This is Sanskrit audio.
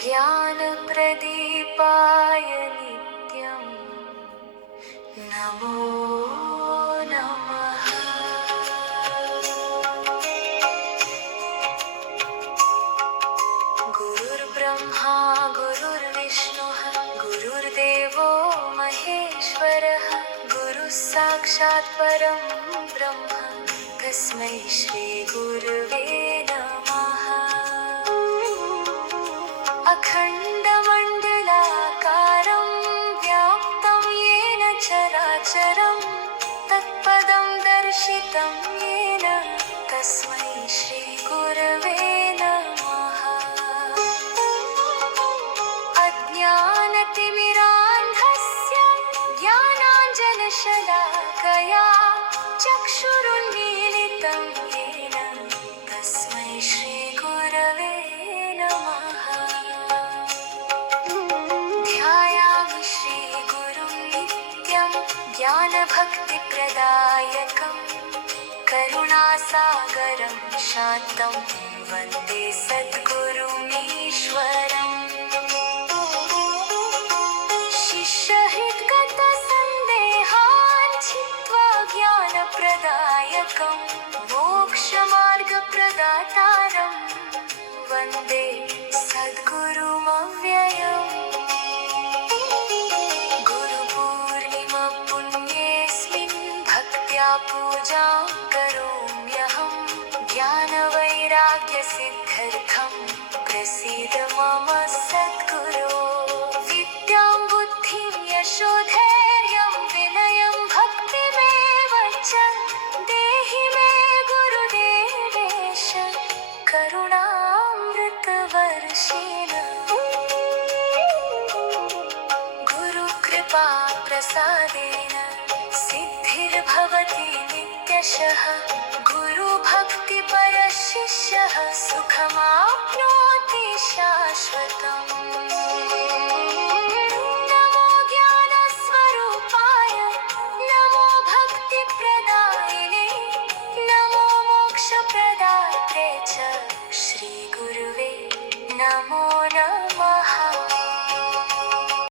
ज्ञानप्रदीपाय नित्यं नमो नमः। गुरुर्ब्रह्मा गुरुर्विष्णुः गुरुर्देवो महेश्वरः गुरुः साक्षात् परं ब्रह्म तस्मै श्री गुरुवे नमः। अखण्डमण्डलाकारं व्याप्तं येन चराचरं तत्पदं दर्शितं येन तस्मै श्री गुरवे नमः। अज्ञानतिमिरान्धस्य ज्ञानाञ्जनशलाकया चक्षुरुन्मीलितं येन तस्मै श्री गुरवे नमः। ध्यायामि श्रीगुरुं नित्यं ज्ञानभक्तिप्रदायकं करुणासागरं शान्तं वन्दे सद्गुरुमीश्वरम्। शिष्यहृद्गतसन्देहान् छित्त्वा ज्ञानप्रदायकं मोक्षमार्गप्रदातारं वन्दे सद्गुरुमव्ययम्। गुरुपूर्णिमापुण्येऽस्मिन् भक्त्या पूजां करोम्यहं ज्ञानवैराग्यसिद्ध्यर्थं प्रसीद मम सद्गुरो। विद्यां बुद्धिं यशोधैर्यं विनयं भक्तिमेव च देहि मे गुरुदेवेश करुणामृतवर्षेण। गुरुकृपा प्रसादेन सिद्धिर्भवति नित्यशः।